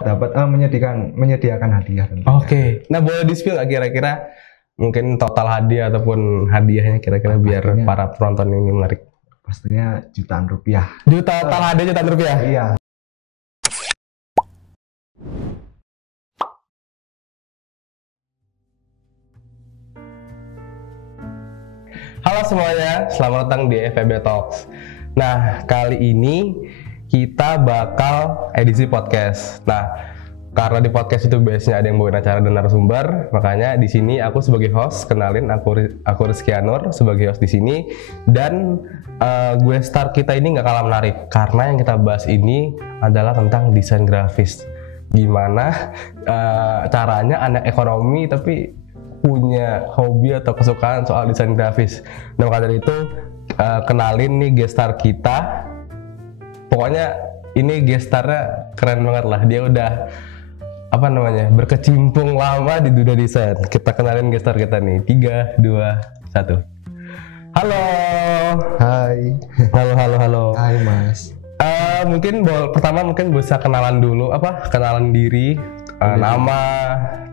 dapat menyediakan hadiah tentunya. Oke. Nah, boleh di-spill nggak kira-kira mungkin total hadiah ataupun hadiahnya kira-kira biar Pastinya. para penonton ini menarik? Pastinya jutaan rupiah. Total hadiah jutaan rupiah? Iya. Halo semuanya, selamat datang di FEB Talks. Nah, kali ini kita bakal edisi podcast. Nah, karena di podcast itu biasanya ada yang bawain acara dan narasumber, makanya di sini aku sebagai host, kenalin aku Rizky Anur sebagai host di sini. Dan gue star kita ini nggak kalah menarik karena yang kita bahas ini adalah tentang desain grafis. Gimana caranya anak ekonomi tapi punya hobi atau kesukaan soal desain grafis. Nah, maka dari itu kenalin nih guest star kita. Pokoknya ini guest starnya keren banget lah. Dia udah berkecimpung lama di dunia desain. Kita kenalin guest star kita nih. 3, 2, 1. Halo. Hai. Halo. Hai Mas. Mungkin pertama bisa kenalan dulu, kenalan diri, nama,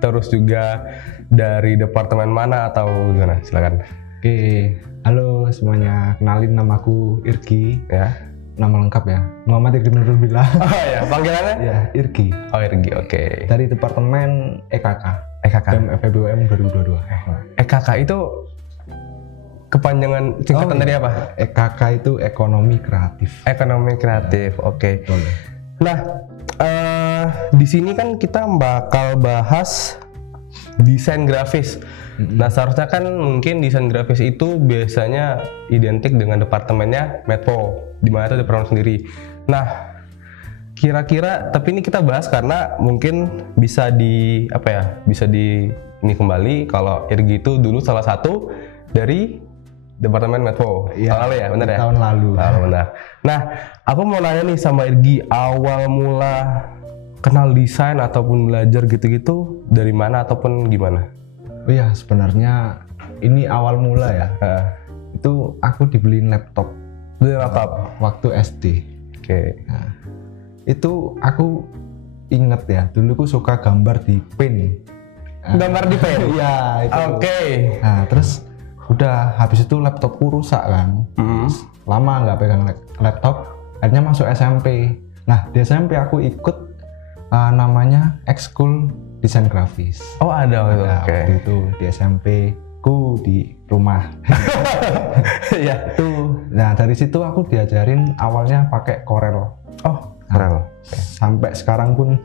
terus juga dari departemen mana atau gimana, silakan. Oke, halo semuanya. Kenalin, namaku Irgi. Ya. Nama lengkap ya, Muhammad Irgi Nurul Billah. Oh ya, panggilannya? Ya, Irgi. Oh, Irgi, oke. Dari Departemen EKK. EKK. BEM FEBUM 2022. EKK itu kepanjangan singkatan dari apa? EKK itu Ekonomi Kreatif. Ekonomi Kreatif, oke. Betul. Nah, di sini kan kita bakal bahas desain grafis. Nah, seharusnya kan mungkin desain grafis itu biasanya identik dengan departemennya Medpo, di mana itu departemen sendiri. Nah, kira-kira tapi ini kita bahas karena mungkin bisa ini kembali kalau Irgi itu dulu salah satu dari departemen Medpo. Iya, Tahun lalu ya, benar ya? Tahun lalu. Benar. Nah, aku mau nanya nih sama Irgi, awal mula kenal desain ataupun belajar gitu-gitu dari mana ataupun gimana? Oh iya, sebenarnya ini awal mula ya. Itu aku dibeliin laptop. Beli laptop Waktu SD. Oke. Nah, itu aku inget ya, dulu aku suka gambar di pen. Gambar di pen? Iya, itu. Oke. Nah, terus udah habis itu laptopku rusak kan. Terus lama nggak pegang laptop, akhirnya masuk SMP. Nah, di SMP aku ikut namanya ekskul desain grafis. Oh, ada Nah, oke. waktu itu di SMP ku di rumah. Iya. Itu. Nah, dari situ aku diajarin awalnya pakai Corel. Oh, Corel. Sampai sekarang pun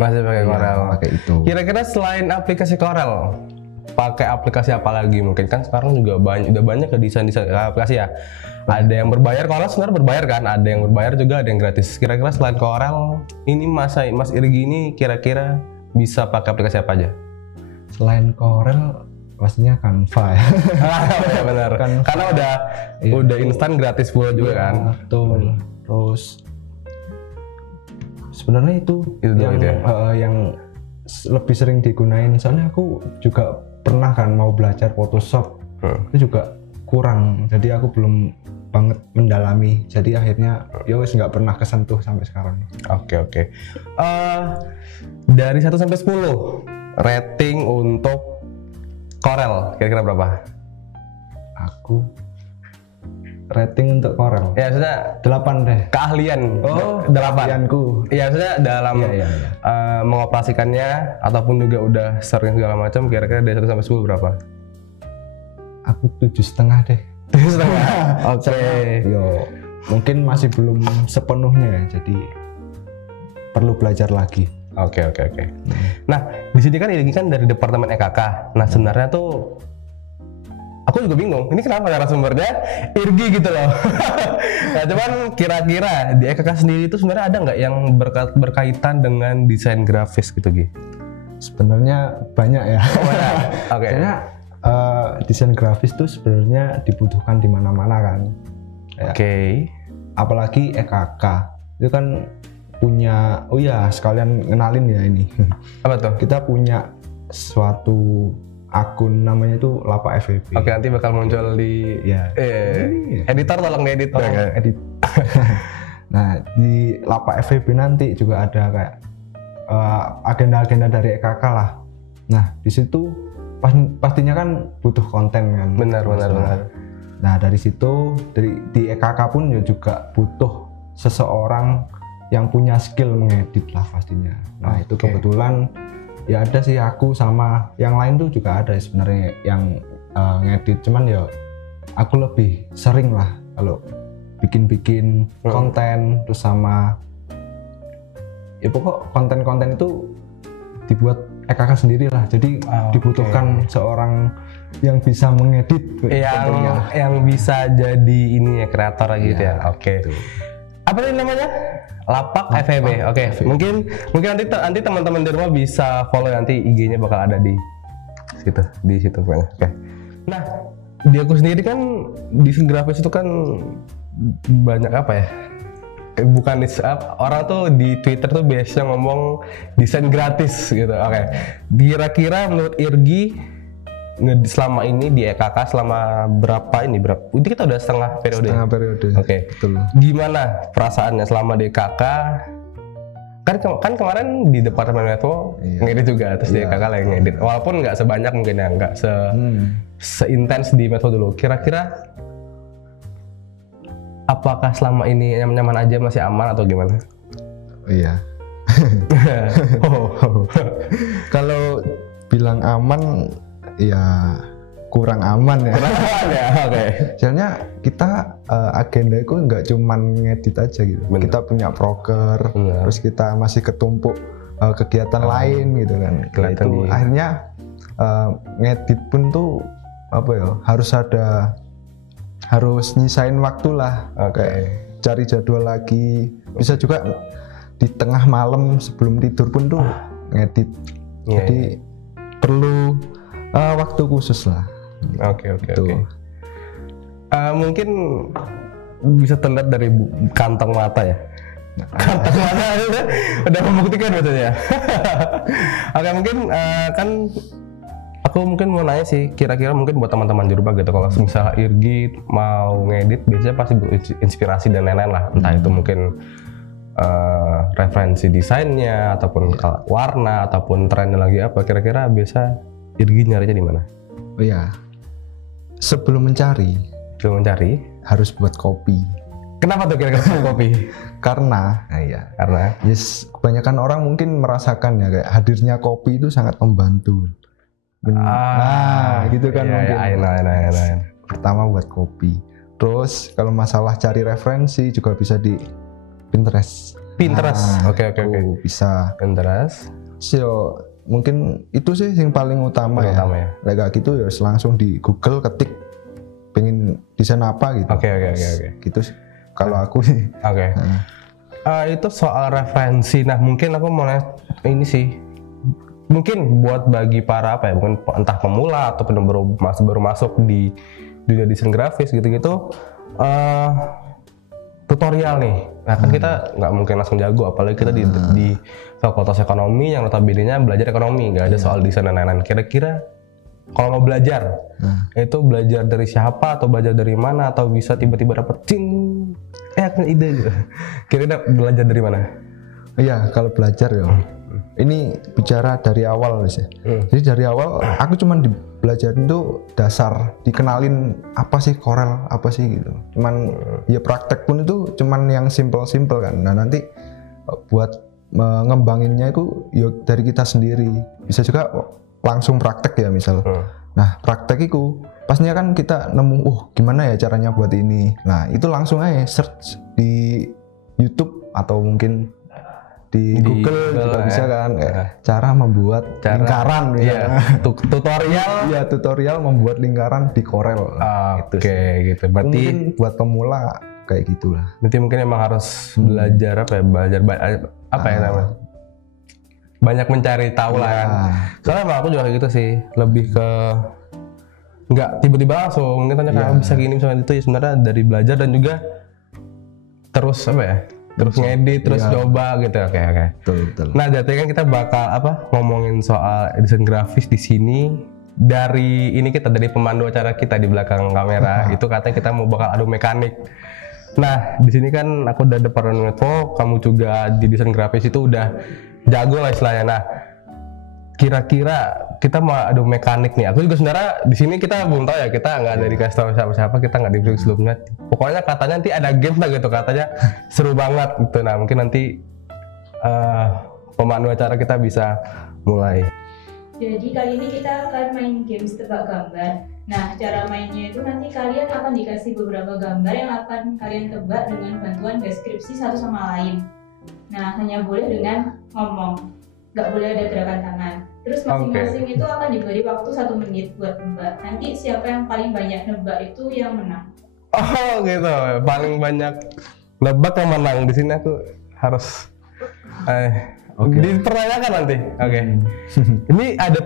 Masih pakai Corel. pakai itu. Kira-kira selain aplikasi Corel, pakai aplikasi apa lagi? Mungkin kan sekarang juga udah banyak ke desain aplikasi ya. Ada yang berbayar, Corel sebenarnya berbayar kan? Ada yang berbayar juga, ada yang gratis. Kira-kira selain Corel, ini Mas Irgi ini kira-kira bisa pakai aplikasi apa aja? Selain Corel, pastinya Canva ya. Benar. Canva. Karena udah instan gratis pula juga kan. Betul. Terus sebenarnya itu doang itu ya? yang lebih sering digunain. Soalnya aku juga pernah kan mau belajar Photoshop, itu juga kurang. Jadi aku belum banget mendalami. Jadi akhirnya ya wis nggak pernah kesentuh sampai sekarang. Oke. Dari 1 sampai 10, rating untuk Corel kira-kira berapa? Aku rating untuk Corel Ya, maksudnya 8 deh. keahlian. Oh, 8. keahlianku. Iya, maksudnya dalam Iya. mengoperasikannya ataupun juga udah sering segala macam, kira-kira dari 1 sampai 10 berapa? Aku 7,5 deh. 7,5. Oke. Yo, mungkin masih belum sepenuhnya ya, jadi perlu belajar lagi. Oke. Nah, di sini kan ini kan dari departemen EKK. Nah, sebenarnya tuh aku juga bingung. Ini kenapa narasumbernya Irgi gitu loh. Nah, cuman kira-kira di EKK sendiri itu sebenarnya ada nggak yang berkaitan dengan desain grafis gitu, Gi? Sebenarnya banyak ya. Oke. Karena desain grafis tuh sebenarnya dibutuhkan di mana-mana kan. Ya. Oke. Apalagi EKK itu kan punya, oh ya sekalian ngenalin ya ini. Apa tuh? Kita punya suatu akun namanya itu Lapak FEB. Oke, nanti bakal muncul di Ya. editor, tolong diedit. Edit. Nah, di Lapak FEB nanti juga ada kayak agenda-agenda dari EKK lah. Nah di situ pastinya kan butuh konten kan. Benar. Nah dari situ di EKK pun ya juga butuh seseorang yang punya skill mengedit lah pastinya. Nah itu kebetulan ya ada sih, aku sama yang lain tuh juga ada sebenarnya yang ngedit, cuman ya aku lebih sering lah kalau bikin konten, terus sama ya pokok konten-konten itu dibuat EKK sendiri lah, jadi dibutuhkan seorang yang bisa mengedit yang bisa jadi ini ya, kreator gitu ya. Gitu. Apa ini namanya? Lapak FEB. Mungkin nanti teman-teman di rumah bisa follow, nanti IG-nya bakal ada di situ pokoknya. Nah, di aku sendiri kan desain grafis itu kan banyak apa ya? Bukan orang tuh di Twitter tuh biasanya ngomong desain gratis gitu. Kira-kira menurut Irgi selama ini di EKK selama berapa? Ini kita udah setengah periode. Betul. Gimana perasaannya selama di EKK? Kan kemarin di departemen Metro ngedit juga, terus di EKK lagi ngedit. Walaupun nggak sebanyak mungkin ya, nggak seintens di Metro dulu. Kira-kira apakah selama ini nyaman aja, masih aman atau gimana? Iya. Kalau bilang aman, ya kurang aman ya. Soalnya kita agenda itu nggak cuman ngedit aja gitu. Bener. Kita punya proker, terus kita masih ketumpuk kegiatan lain gitu kan. Itu akhirnya ngedit pun tuh harus nyisain waktu lah, kayak cari jadwal lagi, bisa juga di tengah malam sebelum tidur pun tuh ngedit. Jadi perlu waktu khusus lah. Oke. Mungkin bisa terlihat dari kantong mata ya. Kantong mata udah membuktikan biasanya. Mungkin kan aku mungkin mau nanya sih, kira-kira mungkin buat teman-teman di rumah gitu, kalau misalnya Irgi mau ngedit biasanya pasti inspirasi dan lain-lain lah, entah itu mungkin referensi desainnya ataupun warna ataupun trennya lagi apa, kira-kira biasa Irgi nyarinya di mana? Oh ya, sebelum mencari harus buat kopi. Kenapa tuh kira-kira kopi? Karena kebanyakan orang mungkin merasakan ya kayak hadirnya kopi itu sangat membantu. Gitu kan mungkin. Pertama buat kopi. Terus kalau masalah cari referensi juga bisa di Pinterest. Oke. Bisa Pinterest. So, mungkin itu sih yang paling utama ya. Kayak gitu ya langsung di Google ketik pengen desain apa gitu. Oke. Gitu sih kalau aku sih. Itu soal referensi. Nah, mungkin aku mau nanya ini sih. Mungkin buat bagi para mungkin entah pemula atau baru masuk di dunia desain grafis gitu-gitu, tutorial nih. Nah kan kita nggak mungkin langsung jago, apalagi kita di fakultas ekonomi yang notabene-nya belajar ekonomi, nggak ada soal desain dan lain-lain. Kira-kira kalau mau belajar, itu belajar dari siapa atau belajar dari mana, atau bisa tiba-tiba dapet ide gitu. Kira-kira belajar dari mana? Iya, kalau belajar ya. Ini bicara dari awal sih. Jadi dari awal aku cuman belajar itu dasar, dikenalin apa sih Corel, apa sih gitu. Cuman ya praktek pun itu cuman yang simple kan. Nah nanti buat mengembanginnya itu ya dari kita sendiri. Bisa juga langsung praktek ya misal. Nah praktek itu pastinya kan kita nemu, gimana ya caranya buat ini. Nah itu langsung aja search di YouTube atau mungkin di Google juga bisa kan, cara membuat lingkaran tutorial membuat lingkaran di Corel. Gitu. Berarti mungkin buat pemula kayak gitulah. Berarti mungkin emang harus belajar namanya, banyak mencari tahu lah kan. Soalnya emang aku juga kayak gitu sih, lebih ke nggak tiba-tiba langsung mungkin tanya bisa gini misalnya itu ya, sebenarnya dari belajar dan juga terus terus ngedit, terus coba gitu. Oke. Betul. Nah, jadi kan kita bakal ngomongin soal desain grafis di sini. Dari pemandu acara kita di belakang kamera itu katanya kita mau bakal adu mekanik. Nah, di sini kan aku udah departemen Metro, kamu juga di desain grafis itu udah jago lah istilahnya. Nah, kira-kira kita mau adu mekanik nih. Aku juga sebenarnya di sini kita belum tahu ya, kita nggak ada dikasih tahu siapa-siapa, kita nggak di-briefing sebelumnya. Pokoknya katanya nanti ada game lah gitu, katanya seru banget gitu. Nah, mungkin nanti pemandu acara kita bisa mulai. Jadi kali ini kita akan main games tebak gambar. Nah, cara mainnya itu nanti kalian akan dikasih beberapa gambar yang akan kalian tebak dengan bantuan deskripsi satu sama lain. Nah, hanya boleh dengan ngomong, nggak boleh ada gerakan tangan. Terus masing-masing itu akan diberi waktu 1 menit buat nebak. Nanti siapa yang paling banyak nebak itu yang menang. Oh gitu, paling banyak nebak yang menang. Di sini aku harus dipertanyakan nanti. Oke. Ini ada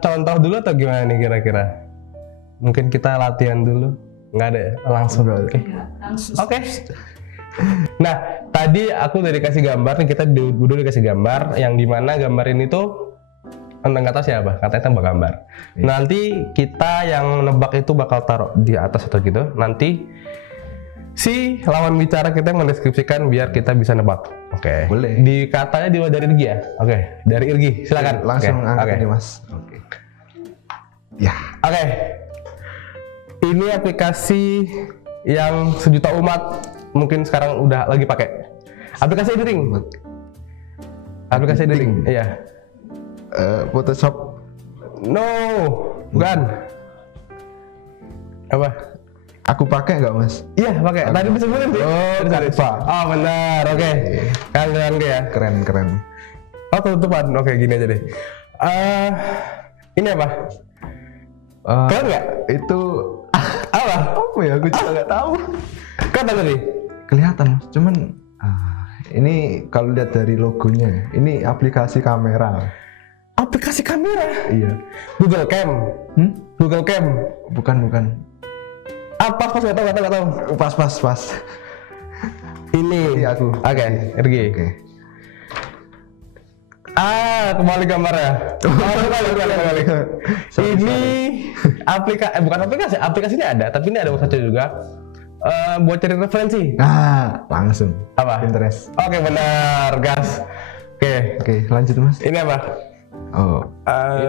contoh dulu atau gimana nih kira-kira? Mungkin kita latihan dulu. Nggak ada ya? Langsung. Oke. Oke. Nah, tadi aku udah dikasih gambar nih, kita dulu dikasih gambar yang dimana gambar ini tuh nggak tahu siapa, katanya tembak gambar. Nanti kita yang nebak itu bakal taruh di atas atau gitu. Nanti si lawan bicara kita yang mendeskripsikan biar kita bisa nebak. Oke. Boleh. Di katanya dari Irgi ya. Oke. Dari Irgi, silakan. Langsung angkat nih Mas. Oke. Ya. Oke. Ini aplikasi yang sejuta umat mungkin sekarang udah lagi pakai. Aplikasi editing. Aplikasi editing. Iya. Photoshop. No, bukan. Apa? Aku pakai nggak Mas? Iya pakai. Tadi disebutin sih. Oh, Canva. Oh benar. Oke. Keren ya. Keren. Oh ketutupan. Oke gini aja deh. Ini apa? Keren nggak? Itu apa? Apa ya? Aku juga nggak tahu. Keren tadi? Kelihatan, cuman ini kalau lihat dari logonya, ini aplikasi kamera. Aplikasi kamera? Iya. Google Cam. Google Cam. Bukan. Pas nggak tahu. Pas. Ini aku. Oke, Irgi. Oke. Kembali gambarnya. Kembali. Ini aplikasi ini ada, tapi ini ada satu juga. Buat cari referensi. Langsung. Apa? Pinterest. Oke, benar, gas. Oke, lanjut Mas. Ini apa?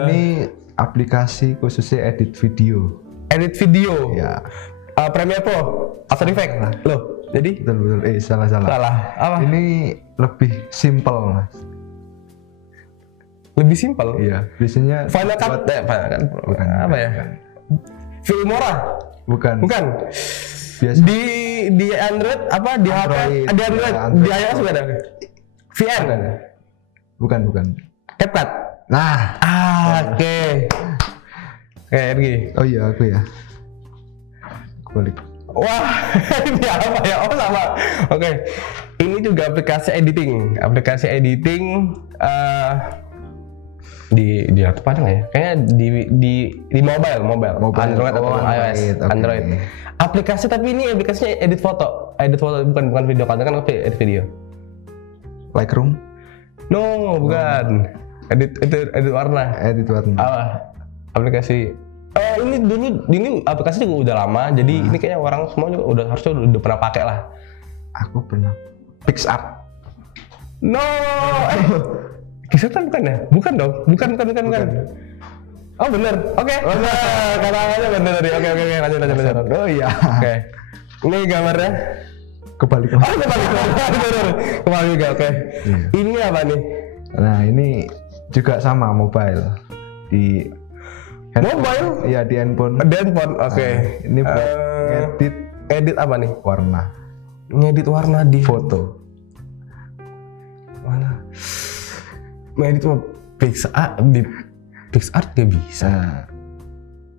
Ini aplikasi khususnya edit video. Edit video. Ya. Premiere Pro, After Effects. Loh, jadi? Betul. Salah. Apa? Ini lebih simple Mas. Lebih simpel? Iya. Biasanya Final Cut. Bukan. Apa ya? Filmora. Bukan. Biasa. Di Android apa di HP? Di Android. Di iOS juga ada. VR kan? Bukan. CapCut. Nah. Oke. Oke, Ergi. Oh iya, aku ya. Balik. Wah, ini apa ya? Oh sama. Oke. Ini juga aplikasi editing. Di apa nggak ya? Kayaknya di mobile. Android atau iOS. Okay. Android. Aplikasi tapi ini aplikasinya edit foto bukan video, kan edit video. Lightroom? No, bukan. Edit warna. Apa? Aplikasi. Ini aplikasi juga udah lama. Jadi ini kayaknya orang semua juga harusnya udah pernah pakai lah. Aku pernah. PixArt. No. Kickstarter bukan ya? Bukan dong. Bukan. Oh bener. Oke. Bener. Kata-katanya bener tadi. Oke. Lanjut. Oh iya. Oke. Ini gambarnya. Kebalik. Kebalik juga. Oke. Ini apa nih? Nah ini juga sama mobile. Di handphone. Mobile? Iya di handphone. Oke. Ini buat edit apa nih? Warna. Ngedit warna di foto. Mana? Ngedit PixArt gak bisa.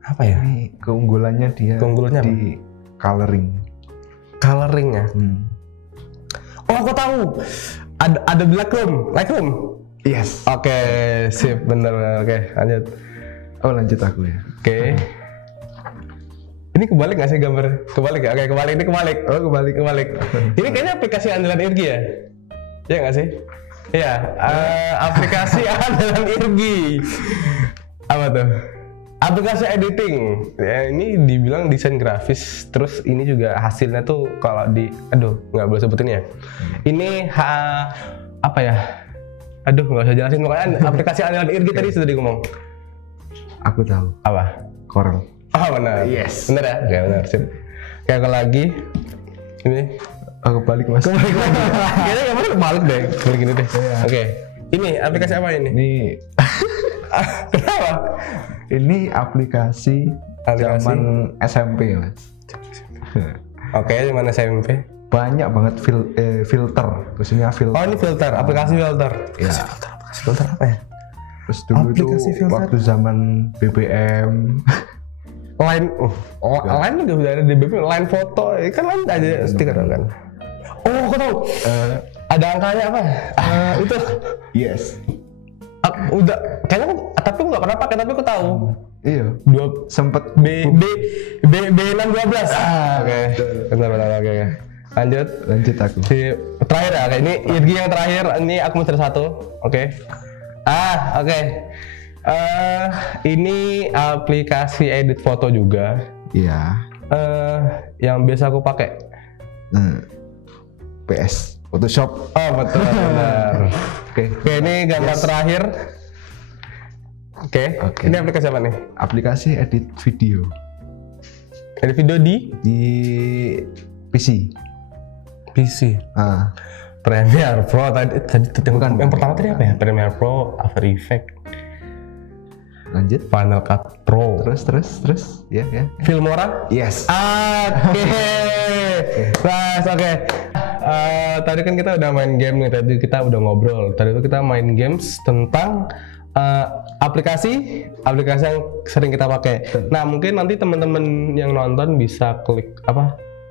Apa ya? Ini keunggulannya dia di coloring ya. Oh aku tahu. Ada Lightroom. Yes. Oke, sip, bener. Oke, lanjut. Oh lanjut aku ya. Oke. Ini kebalik nggak sih gambar? Kebalik ya? Oke, kebalik. Ini kebalik. Oh kebalik. Ini kayaknya aplikasi andalan Irgi ya? Iya nggak sih? Iya. Aplikasi andalan Irgi. Apa tuh? Aplikasi editing. Ya, ini dibilang desain grafis. Terus ini juga hasilnya tuh kalau nggak boleh sebutin ya. Ini apa ya? Aduh, nggak usah jelasin. Pokoknya aplikasi aliran Irgi tadi sudah ngomong. Aku tahu. Apa? Corel. Oh benar. Yes. Benar ya? Oke, benar. Sip. Kayak lagi ini. Aku balik mas. Kembali lagi. Kayaknya nggak mau balik deh. Balik gini deh. Iya. Oke. Ini aplikasi apa ini? Ini Kenapa? ini aplikasi zaman SMP mas. Oke, zaman SMP. Banyak banget filter, khususnya filter. Oh ini filter, aplikasi filter. Ya. Aplikasi filter apa ya? Terus dulu Aplikasi tuh filter. waktu zaman BBM. Line, line juga udah ada di BBM. Line foto, kan line aja stiker kan. Oh, aku tahu. Ada angkanya apa? Itu. Yes. Udah, kayaknya tapi aku nggak pernah pakai, tapi aku tahu. Iya. Sempet B612. Oke. Benar, oke. Lanjut aku. Terakhir ya, ini Irgi yang terakhir. Ini aku meter satu. Oke. Oke. Ini aplikasi edit foto juga. Iya. Yang biasa aku pakai. PS Photoshop. Oh betul, benar. Oke, ini gambar terakhir. Oke. Ini aplikasi apa nih? Aplikasi edit video. Edit video di PC. Premiere Pro tadi Bukan. yang pertama tadi apa ya? Premiere Pro, After Effects, Lanjut. Final Cut Pro, Terus. Ya. Filmora. Yes. Oke. Nice, oke. Tadi kan kita udah main game nih, tadi kita udah ngobrol. Tadi itu kita main games tentang aplikasi yang sering kita pakai. Nah, mungkin nanti teman-teman yang nonton bisa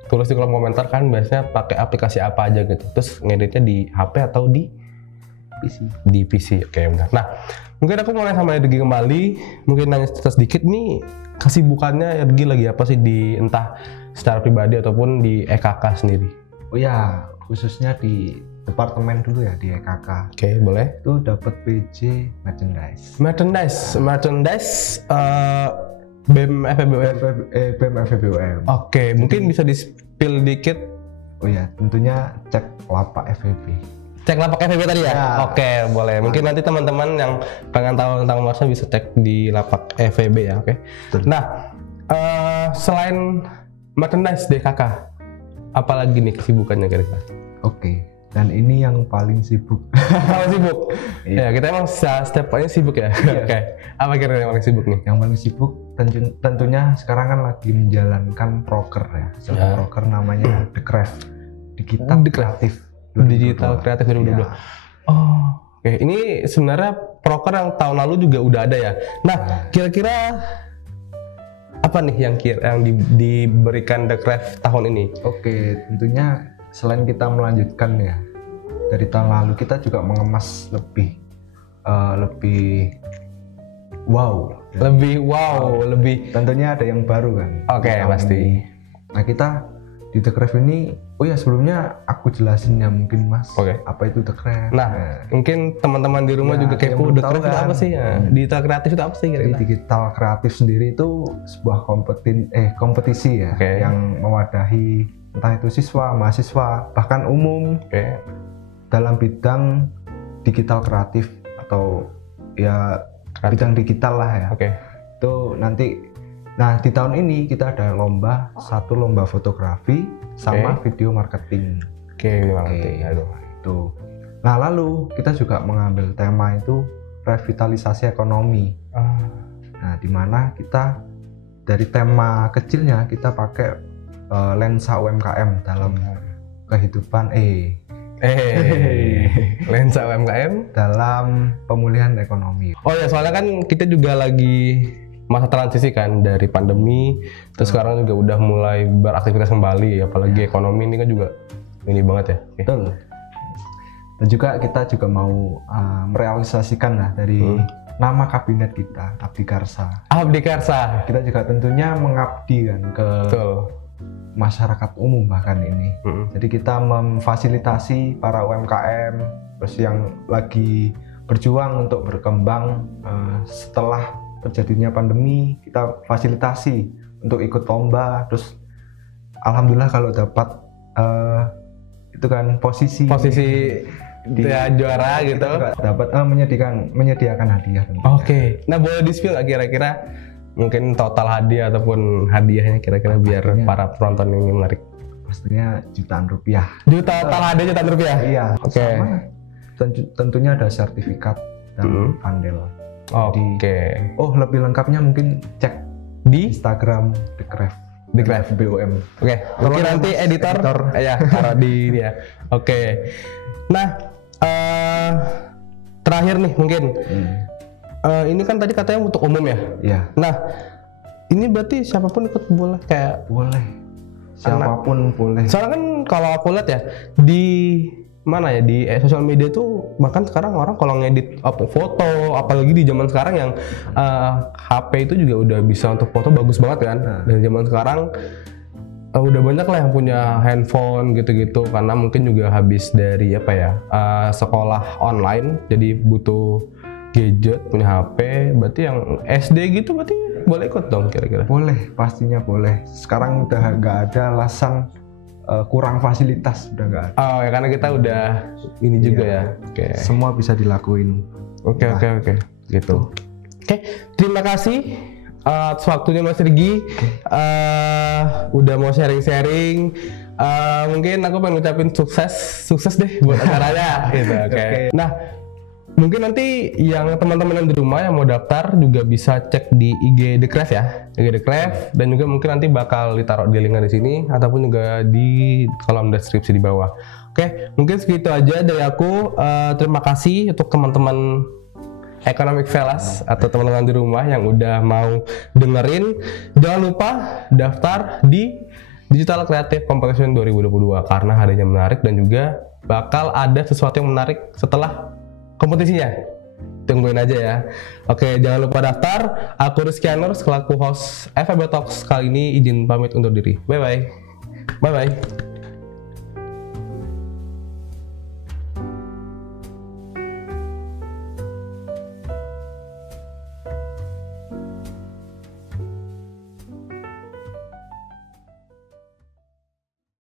tulis di kolom komentar kan biasanya pakai aplikasi apa aja gitu. Terus ngeditnya di HP atau di PC. Di PC. Oke, benar. Nah, mungkin aku mau nanya sama Irgi kembali, mungkin nanya sedikit nih, kesibukannya Irgi lagi apa sih di entah secara pribadi ataupun di EKK sendiri? Oh ya, khususnya di departemen dulu ya, di EKK. Oke, boleh. Itu dapat PJ merchandise. BEM FEBUM. BEM FEBUM. Oke, mungkin bisa di-spill dikit. Oh ya, tentunya cek lapak FEB. Cek lapak FEB tadi ya? Ya. Oke, boleh. Mungkin nanti teman-teman yang pengen tahu tentang Marsha bisa cek di lapak FEB ya, oke? Betul. Nah, selain merchandise DKK, apalagi nih kesibukannya kira-kira? Oke, dan ini yang paling sibuk. Paling sibuk? Iya. Ya, kita emang setiap kali sibuk ya? Oke, apa kira-kira yang paling sibuk nih? Yang paling sibuk tentunya sekarang kan lagi menjalankan proker ya. Sebuah proker namanya The Craft. Digital Kreatif. Digital Kreatif 2022. Ya. Oh, oke. Ini sebenarnya proker yang tahun lalu juga udah ada ya. Nah, kira-kira apa nih yang diberikan The Craft tahun ini? Oke, tentunya selain kita melanjutkan ya dari tahun lalu, kita juga mengemas lebih wow. Lebih tentunya ada yang baru kan. Oke, pasti. Nah, kita di The Craft ini, oh ya sebelumnya aku jelasin ya mungkin Mas. Oke. Apa itu The Craft? Nah, mungkin teman-teman di rumah Ya, juga kepo, yang The belum Craft tahu itu kan. apa sih? Ya, digital kreatif itu apa sih Jadi kira-kira? digital kreatif sendiri itu sebuah kompetisi ya, Oke. yang mewadahi entah itu siswa, mahasiswa, bahkan umum Oke. dalam bidang digital kreatif atau ya bidang digital lah ya. Oke. Itu nanti, nah di tahun ini kita ada satu lomba fotografi sama video marketing. Oke, Oke, itu. Nah lalu kita juga mengambil tema itu revitalisasi ekonomi. Nah dimana kita dari tema kecilnya kita pakai lensa UMKM dalam kehidupan lensa UMKM dalam pemulihan ekonomi. Oh ya, soalnya kan kita juga lagi masa transisi kan dari pandemi, terus sekarang juga udah mulai beraktivitas kembali, apalagi ekonomi ini kan juga ini banget ya. Oke. Betul. Dan juga kita juga mau merealisasikan lah dari nama kabinet kita, Abdi Karsa. Abdi Karsa. Kita juga tentunya mengabdi kan ke Betul. masyarakat umum bahkan ini. Jadi kita memfasilitasi para UMKM, terus yang lagi berjuang untuk berkembang setelah terjadinya pandemi, kita fasilitasi untuk ikut lomba. Terus alhamdulillah kalau dapat itu kan posisi ya juara gitu. Dapat menyediakan hadiah. Oke. Nah, boleh di-spill nggak kira-kira mungkin total hadiah ataupun hadiahnya kira-kira biar para penonton ini menarik? Pastinya jutaan rupiah. Total hadiah jutaan rupiah? Iya. Oke. Tentunya ada sertifikat dan pandel. Oke. Lebih lengkapnya mungkin cek di Instagram The Craft BOM. Oke. Mungkin nanti editor ya taruh di ini ya. Oke. Nah, terakhir nih mungkin. Ini kan tadi katanya untuk umum ya? Iya. Nah, ini berarti siapapun ikut boleh kayak? Boleh. Siapapun boleh. Soalnya kan kalau aku lihat ya di mana ya di sosial media tuh bahkan sekarang orang kalau ngedit foto, apalagi di zaman sekarang yang HP itu juga udah bisa untuk foto bagus banget kan. Dan zaman sekarang udah banyak lah yang punya handphone gitu-gitu karena mungkin juga habis dari sekolah online jadi butuh gadget, punya HP. Berarti yang SD gitu berarti boleh ikut dong kira-kira? Boleh, pastinya boleh. Sekarang udah nggak ada alasan kurang fasilitas, udah nggak ada. Oh ya, karena kita udah ini juga ya. Oke. Semua bisa dilakuin. Oke. Gitu. Oke, terima kasih atas waktunya Mas Rigi. Udah mau sharing-sharing. Mungkin aku pengen ngucapin sukses deh buat acaranya. Gitu. Oke. Nah, mungkin nanti yang teman-teman yang di rumah yang mau daftar juga bisa cek di IG The Craft ya, IG The Craft, dan juga mungkin nanti bakal ditaruh di linknya di sini ataupun juga di kolom deskripsi di bawah. Oke, mungkin segitu aja dari aku. Terima kasih untuk teman-teman Economic Fellas atau teman-teman di rumah yang udah mau dengerin. Jangan lupa daftar di Digital Creative Competition 2022 karena hadiahnya menarik dan juga bakal ada sesuatu yang menarik setelah kompetisinya. Tungguin aja ya. Oke, jangan lupa daftar. Aku Rizky Anur selaku host FEB Talks kali ini izin pamit undur diri. Bye bye.